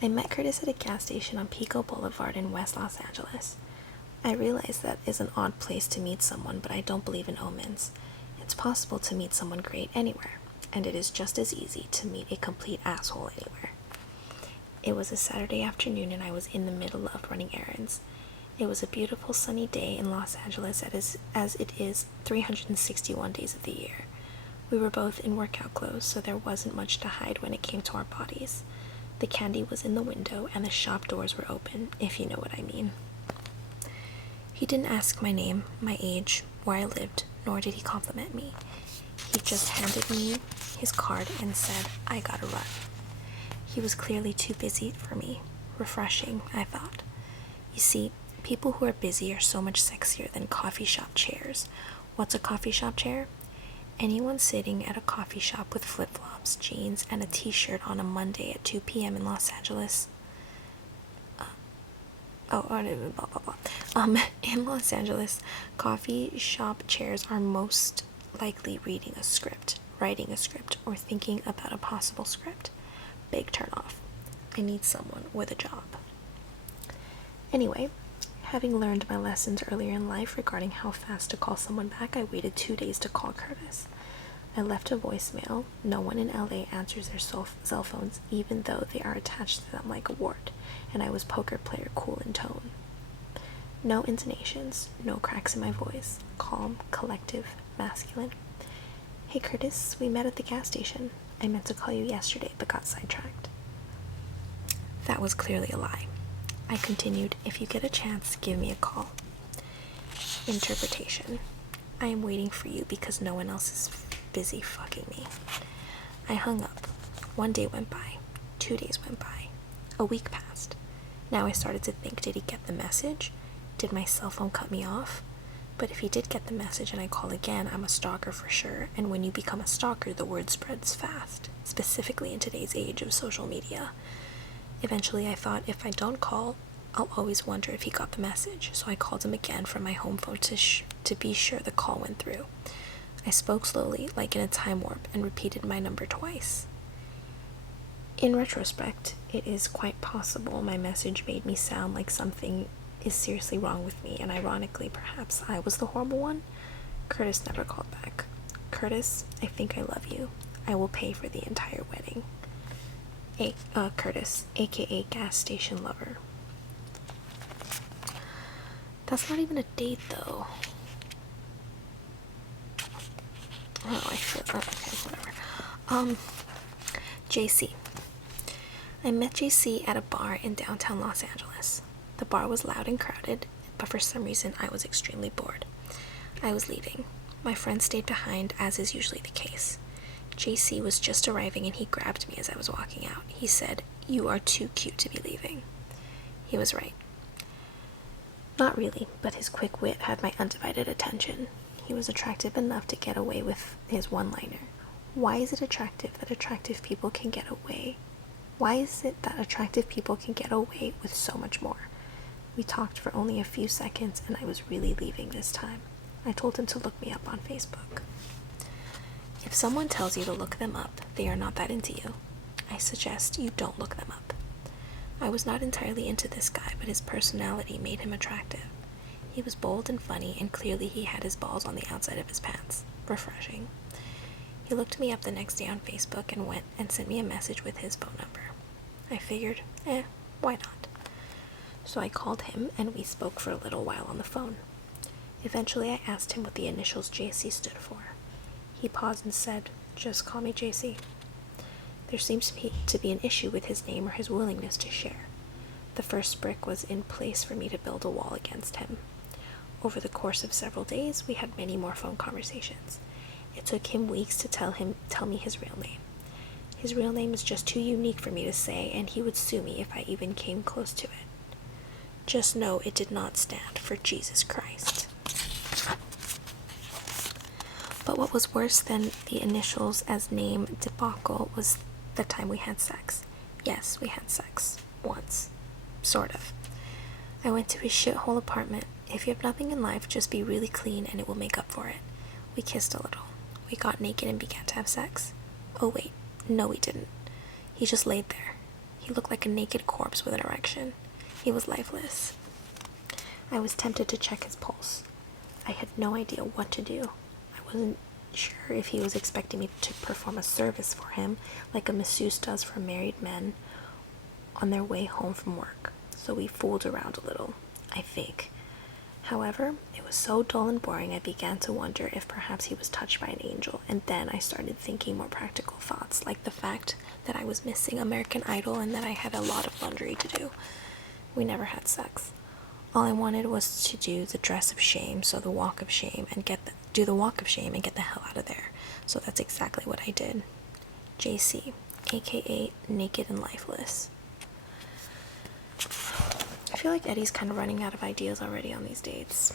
I met Curtis at a gas station on Pico Boulevard in West Los Angeles. I realize that is an odd place to meet someone, but I don't believe in omens. It's possible to meet someone great anywhere, and it is just as easy to meet a complete asshole anywhere. It was a Saturday afternoon and I was in the middle of running errands. It was a beautiful sunny day in Los Angeles as it is 361 days of the year. We were both in workout clothes, so there wasn't much to hide when it came to our bodies. The candy was in the window and the shop doors were open, if you know what I mean. He didn't ask my name, my age, where I lived, nor did he compliment me. He just handed me his card and said, "I gotta run." He was clearly too busy for me. Refreshing, I thought. You see, people who are busy are so much sexier than coffee shop chairs. What's a coffee shop chair? Anyone sitting at a coffee shop with flip-flops, jeans, and a t-shirt on a Monday at 2 p.m. in Los Angeles. In Los Angeles, coffee shop chairs are most likely reading a script, writing a script, or thinking about a possible script. Big turnoff. I need someone with a job. Anyway, having learned my lessons earlier in life regarding how fast to call someone back, I waited 2 days to call Curtis. I left a voicemail. No one in LA answers their cell phones, even though they are attached to them like a wart, and I was poker player cool in tone. No intonations, no cracks in my voice. Calm, collective, masculine. "Hey Curtis, we met at the gas station. I meant to call you yesterday, but got sidetracked." That was clearly a lie. I continued, "If you get a chance, give me a call." Interpretation. "I am waiting for you because no one else is busy fucking me." I hung up. 1 day went by. 2 days went by. A week passed. Now I started to think, did he get the message? Did my cell phone cut me off? But if he did get the message and I call again, I'm a stalker for sure, and when you become a stalker, the word spreads fast, specifically in today's age of social media. Eventually I thought, if I don't call, I'll always wonder if he got the message, so I called him again from my home phone to be sure the call went through. I spoke slowly, like in a time warp, and repeated my number twice. In retrospect, it is quite possible my message made me sound like something is seriously wrong with me, and ironically, perhaps I was the horrible one. Curtis never called back. "Curtis, I think I love you. I will pay for the entire wedding. Curtis, aka gas station lover." That's not even a date, though. Oh, I feel... okay, whatever. JC. I met JC at a bar in downtown Los Angeles. The bar was loud and crowded, but for some reason I was extremely bored. I was leaving. My friend stayed behind, as is usually the case. JC was just arriving and he grabbed me as I was walking out. He said, "You are too cute to be leaving." He was right. Not really, but his quick wit had my undivided attention. He was attractive enough to get away with his one-liner. Why is it attractive that attractive people can get away? Why is it that attractive people can get away with so much more? We talked for only a few seconds and I was really leaving this time. I told him to look me up on Facebook. If someone tells you to look them up, they are not that into you. I suggest you don't look them up. I was not entirely into this guy, but his personality made him attractive. He was bold and funny, and clearly he had his balls on the outside of his pants. Refreshing. He looked me up the next day on Facebook and went and sent me a message with his phone number. I figured, why not? So I called him and we spoke for a little while on the phone. Eventually I asked him what the initials JC stood for. He paused and said, "Just call me JC." There seems to be an issue with his name or his willingness to share. The first brick was in place for me to build a wall against him. Over the course of several days, we had many more phone conversations. It took him weeks to tell me his real name. His real name is just too unique for me to say, and he would sue me if I even came close to it. Just know it did not stand for Jesus Christ. But what was worse than the initials as name debacle was the time we had sex. Yes, we had sex. Once. Sort of. I went to his shithole apartment. If you have nothing in life, just be really clean and it will make up for it. We kissed a little. We got naked and began to have sex. Oh wait, no we didn't. He just laid there. He looked like a naked corpse with an erection. He was lifeless. I was tempted to check his pulse. I had no idea what to do. I wasn't sure if he was expecting me to perform a service for him, like a masseuse does for married men on their way home from work. So we fooled around a little, I think. However, it was so dull and boring I began to wonder if perhaps he was touched by an angel, and then I started thinking more practical thoughts, like the fact that I was missing American Idol and that I had a lot of laundry to do. We never had sex. All I wanted was to do the dress of shame, so the walk of shame, and do the walk of shame and get the hell out of there. So that's exactly what I did. JC, aka Naked and Lifeless. I feel like Eddie's kind of running out of ideas already on these dates.